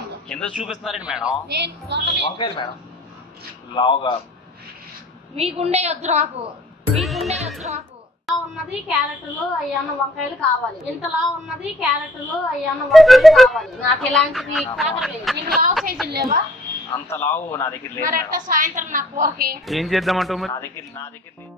ఉంది. కింద చూపిస్తున్నారండి మేడం. వంకాయలు మేడం లావుగా మీకుండే వద్దు నాకు. ఉన్నది క్యారెట్లు అయ్యన్న వంకాయలు కావాలి. ఇంతలా ఉన్నది క్యారెట్లు అయ్యన్న వంకాయలు కావాలి. నాకు ఇలాంటిది నీకు లావు సైజులు లేవా? అంత లావు నా దగ్గర లేదు. మరి ఎట్లా సాయంత్రం నా కూరకి ఏం చేద్దామంటావు? నా దగ్గర లేదు.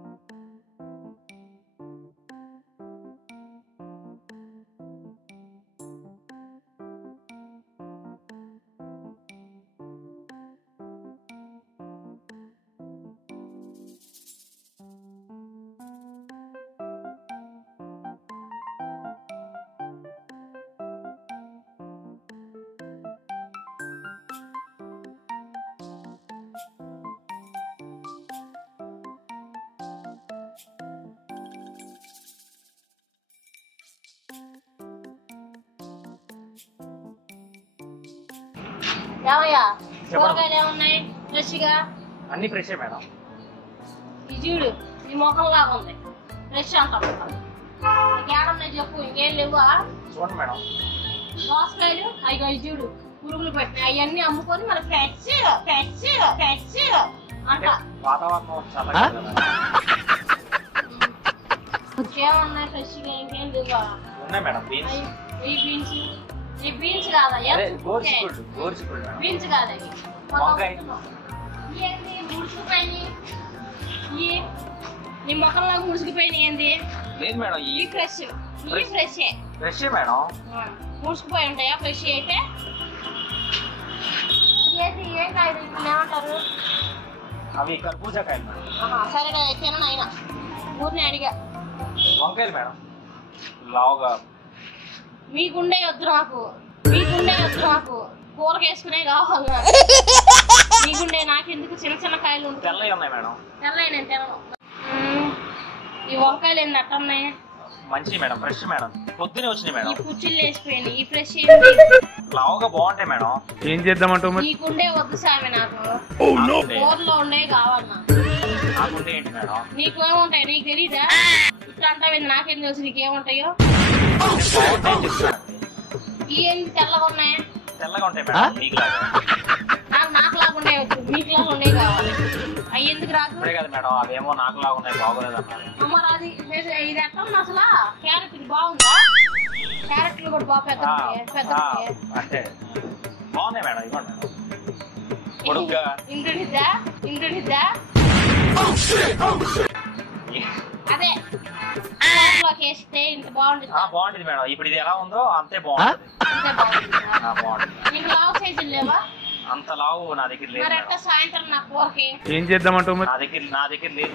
ఏమయ్యా కూరగాయలు ఏమున్నాయి ఫ్రెష్ గా? అన్ని ఫ్రెష్ మేడం. ఈ చూడు ఈ మొఖం లాగా ఉంది ఫ్రెష్ అంటాం. ఇంకేడున్నాయి చెప్పు? ఇంకేం లేవా? చూడండి మేడం. దోసకాయలు అయ్యో ఈ చూడు పురుగులు పెట్టినాయి. అవన్నీ అమ్ముకొని మరి ఫ్యాక్స్ అంట. వాతావరణం చల్లగా ఇంకేమున్నాయి ఫ్రెష్ గా? ఇంకేం లేవా? ఉన్నాయి మేడం. ఈ బీన్స్ కాదా? బీన్స్ కాదా? ఏంది ముడుచుకుపోయి? నీ మొక్కల్లో ముడుచుకుపోయినాయి ఏంది? లేదు మేడం. ఈ ఫ్రెష్ మేడం. ముడుచుకుపోయి ఉంటాయా ఫ్రెష్ అయితే? ఏంటి ఏం కాయలు ఏమంటారు? అవి కర్బూజా కాయలు మేడం. సరే తినను అయినా ఊరిని అడిగా. వంకాయలు మేడం లావుగా. మీకుండే వద్దు నాకు. కూరకి వేసుకునే కావాలి. మీకుండే నాకెందుకు? చిన్న చిన్న కాయలు ఉంటాయి. తెల్లవి ఉన్నాయి మేడం. తెల్లవి నేను తినను. ఈ వంకాయలు ఏంది అట్ట ఉన్నాయి? మంచి మేడం. Fresh madam. పొద్దునే వచ్చినాయి మేడం. ఈ పుచ్చిళ్ళు వేసిపోయింది. ఈ ఫ్రెష్ లావుగా బాగుంటాయి మేడం. ఏం చేద్దామంటావు? నీకుండే వద్దు సామి నాకు. కూరలో ఉండే కావాలి నాకుంటే ఏంటి మేడం? నీకేముంటాయి? నీకు తెలీదా? ఇట్లా అంటావు. నాకేం తెలుసు నీకేముంటాయో? ఏంటి తెల్లగా ఉన్నాయి? తెల్లగా ఉంటాయి మేడం. నాకు లాగా ఉండే వచ్చు. మీకు లాగా ఉండే కావాలి. అవి ఎందుకు రాదు? ఇప్పుడే కదా మేడం. అవేమో నాకు లాగా ఉన్నాయి. బాగోలేదు అన్నారు. అమ్మ రాదు. ఇది ఎట్లా ఉంది అసలు? క్యారెట్ ఇది బాగుందా? క్యారెట్లు కూడా బాగా పెద్ద అంటే బాగున్నాయి మేడం. ఇవ్వండి పొడుగ్గా. ఇంటిద్దా అదే వేస్తే ఇంత బాగుంటుంది. బాగుంటుంది మేడం. ఇప్పుడు ఇది ఎలా ఉందో అంతే బాగుంటుంది. నీకు లావు సైజులు లేవా? అంత లావు నా దగ్గర లేదు. మరి ఎట్లా సాయంత్రం నా కూరకి ఏం చేద్దామంటావు? నా దగ్గర లేదు.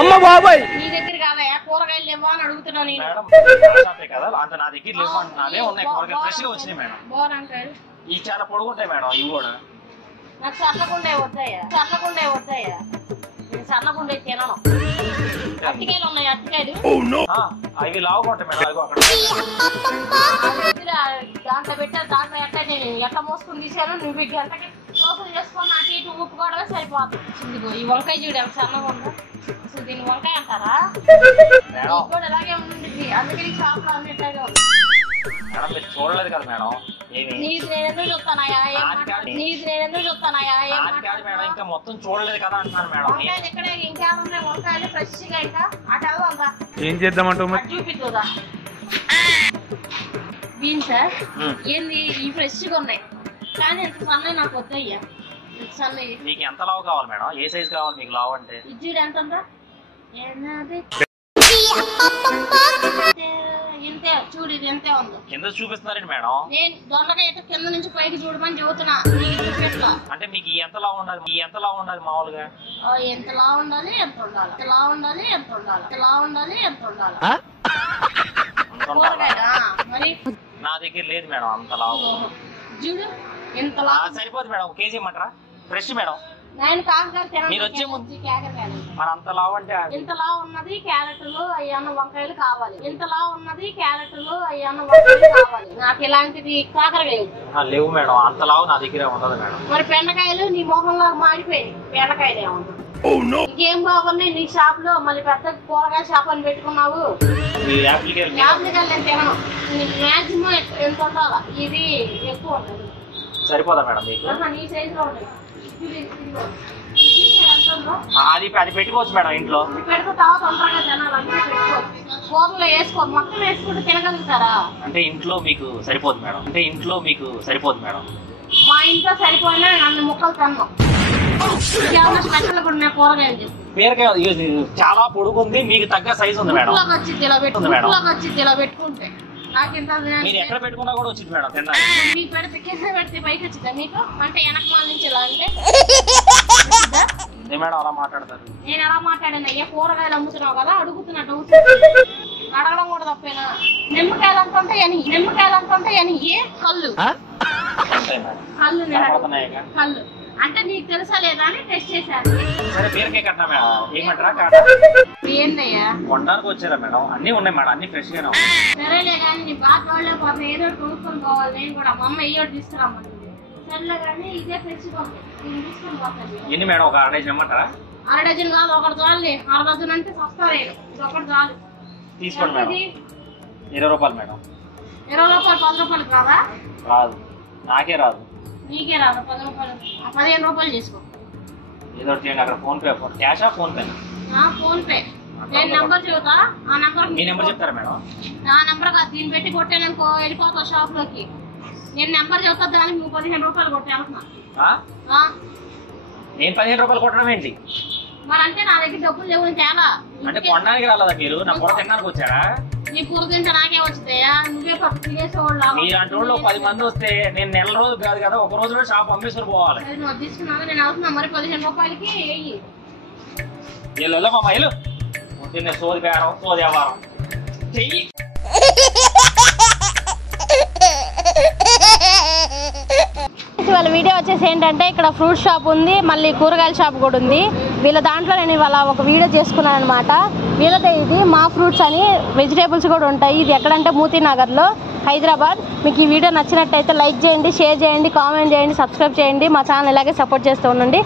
అమ్మ బాబాయ్ నీ దగ్గర కాదా? కూరగాయలు లేవా అని అడుగుతున్నా నేను. కదా అంత నా దగ్గర లేవు అంటున్నావే. ఉన్నాయి కూరగాయలు ఫ్రెష్ గా వచ్చినాయి మేడం. బాగుంటాడు. ఈ చాలా పొడుగుంటాయి మేడం. ఇవి కూడా నాకు సన్నగుండే వద్దాయా? నేను సన్నగుండే తినను. అట్టికాయలు ఉన్నాయి. అట్టికాయలు అవి లావుగా ఉంటాయి మేడం. అక్కడ దాంట్లో పెట్టారు. దాంట్లో ఎట్లా మోసుకుని తీసాను. నువ్వు గంటకి సోపులు చేసుకొని అటు ఇటు ఉప్పుకోవడమే సరిపోతుంది. ఈ వంకాయ చూడు ఎంత సన్నగా ఉందో. అసలు దీన్ని వంకాయ అంటారా? కూడా ఇలాగే ఉంటుంది. అందుకే ఈ షాప్లో అన్నిట్లాగే ఉంది. మేడం మీరు చూడలేదు కదా మేడం. నీది నేను ఎందుకు చూస్తానయ్యా? మేడం ఇంకా మొత్తం చూడలేదు కదా అంటున్నాను మేడం. ఇక్కడే ఇంకేమున్నాయి వంకాయలు ఫ్రెష్ గా? ఇంకా అటు అవ్వదా? ఏం చేద్దామంటావు? చూపిద్దా? బీన్స్ ఏంది ఈ ఫ్రెష్ గా ఉన్నాయి కానీ ఎంత సన్నవి నాకు వద్దయ్యా. సన్నవి మీకు ఎంత లావు కావాలి మేడం? ఏ సైజ్ కావాలి మీకు లావు అంటే? ఇజ్జుడు ఎంత ఉందా? ఇంతే చూడు. ఇది ఎంతే ఉంది. కింద చూపిస్తున్నారండి మేడం. నేను దొండకాయ కింద నుంచి పైకి చూడమని చెబుతున్నా. నీకు చూపిస్తా. అంటే మీకు ఎంత లావు ఉండాలి మామూలుగా? ఎంత లావు ఉండాలి? ఎంత ఉండాలి? మరి నా దగ్గర లేదు మేడం అంత లావు. చూడు ఎంత లావు. సరిపోదు మేడం. 1 కేజీ ఇమ్మంటారా? Fresh madam. మీరు వచ్చే మరి అంత లావు అంటే ఇంతలా ఉన్నది క్యారెట్లు అయ్యన్న వంకాయలు కావాలి. నాకు ఇలాంటిది కాకరకాయలు లేవు మేడం. అంత లావు నా దగ్గర ఉండదు మేడం. మరి బెండకాయలు నీ మొహంలో మాడిపోయి బెండకాయలు ఏముంటుంది? ఇంకేం బాగున్నాయి నీ షాప్ లో? మళ్ళీ పెద్ద కూరగాయ షాప్ అని పెట్టుకున్నావు. యాప్లికాయలు నేను తినను. మాక్సిమం ఎంత ఉండాలా? ఇది ఎక్కువ ఉంటుంది. సరిపోదా మేడం మీకు? నీ సైజులో ఉంటాయి. అది పెట్టుకోవచ్చు మేడం ఇంట్లో. పెడితే తర్వాత తొందరగా జనాలు అన్నీ పెట్టుకోవచ్చు. కూరలో వేసుకోరు, మొత్తం వేసుకుంటే తినగలుగుతారా? అంటే ఇంట్లో మీకు సరిపోదు మేడం. మా ఇంట్లో సరిపోయినా అన్ని ముక్కలు తిన్నాం. ఇంకేమన్నా స్పెషల్ కూడా మేము కూరగాయలు చెప్పి బీరకాయ చాలా పొడుగుంది, మీకు తగ్గ సైజు ఉంది మేడం. వచ్చింది ఇలా పెట్టుకుంటే నాకు ఇంత మీరు ఎక్కడ పెట్టుకున్నా కూడా వచ్చింది మేడం. మీకు పెడితే కింద పెడితే పైకి వచ్చిందా మీకు? అంటే వెనకమాల నుంచి ఇలా అంటే మేడం అలా మాట్లాడతారు. నేను ఎలా మాట్లాడాను? అయ్యా కూరగాయలు అమ్ముతున్నావు కదా, అడుగుతున్నట్టు అడగడం కూడా తప్పేనా? నిమ్మకాయలు అంటుంటే కళ్ళు కళ్ళు అంటే నీకు తెలుసా లేదా అని టెస్ట్ చేశాను. సరే బీరకాయ కట్టినా మేడం, ఏమంటారా? ఏందయ్యా కొనడానికి వచ్చారా మేడం? అన్ని ఉన్నాయి మేడం, అన్ని ఫ్రెష్ గానే ఉన్నాయి. సరేలే కానీ నీ బాగా తోడలే పోతే ఏదో కొనుక్కొని పోవాలి. నేను కూడా మా అమ్మ ఏదో తీసుకురామని. సరేలే కానీ ఇదే ఫ్రెష్ నేను తీసుకొని పోతాను. ఎన్ని మేడం? ఒక 1/2 డజన్ ఇమ్మంటారా? 1/2 డజన్ కాదు, ఒకటి చాలు. 1/2 డజన్ అంటే సస్తా రేటు, ఇది ఒకటి చాలు. తీసుకోండి మేడం. 20 రూపాయలు మేడం. 20 రూపాయలు 10 రూపాయలు రాదా? రాదు, నాకే రాదు. నీకే రాదు. 10 రూపాయలు 15 రూపాయలు చేసుకో. ఏదో చేయండి. అక్కడ ఫోన్ పే, క్యాషా ఫోన్ పే? ఫోన్ పే. నేను నెంబర్ చెబుతా, ఆ నెంబర్ మీ నెంబర్ చెప్తారా మేడం? నా నెంబర్ కాదు, దీన్ని పెట్టి కొట్టాననుకో వెళ్ళిపోతావు షాప్ లోకి. నేను నెంబర్ చెబుతా, దానికి నువ్వు 15 రూపాయలు కొట్టి వెళ్తున్నా. నేను 15 రూపాయలు కొట్టడం ఏంటి? మరి అంటే నా దగ్గర డబ్బులు లేవు తేలా. అంటే కొనడానికి రాలేదా మీరు? నా కూర తినడానికి వచ్చారా? నీ కూర తింటే నాకే వచ్చాయా? నువ్వే పప్పు తినేసేవాళ్ళు. మీరు అంటే వాళ్ళు 10 మంది వస్తే నేను నెల రోజు కాదు కదా, ఒక రోజులో షాప్ అమ్మేసుకుని పోవాలి. నువ్వు తీసుకున్నాను, నేను అవుతున్నా. మరి 15 రూపాయలకి వెయ్యి మా మైలు తిన్న సోది బేరం, సోది వ్యవహారం చెయ్యి. వాళ్ళ వీడియో వచ్చేసి ఏంటంటే ఇక్కడ ఫ్రూట్ షాప్ ఉంది, మళ్ళీ కూరగాయల షాప్ కూడా ఉంది. వీళ్ళ దాంట్లో నేను ఇవాళ ఒక వీడియో చేసుకున్నాను అనమాట. వీళ్ళదే ఇది మా ఫ్రూట్స్ అని వెజిటేబుల్స్ కూడా ఉంటాయి. ఇది ఎక్కడంటే మూతీనగర్లో, హైదరాబాద్. మీకు ఈ వీడియో నచ్చినట్టయితే లైక్ చేయండి, షేర్ చేయండి, కామెంట్ చేయండి, సబ్స్క్రైబ్ చేయండి. మా ఛానల్ ఇలాగే సపోర్ట్ చేస్తూ ఉండండి.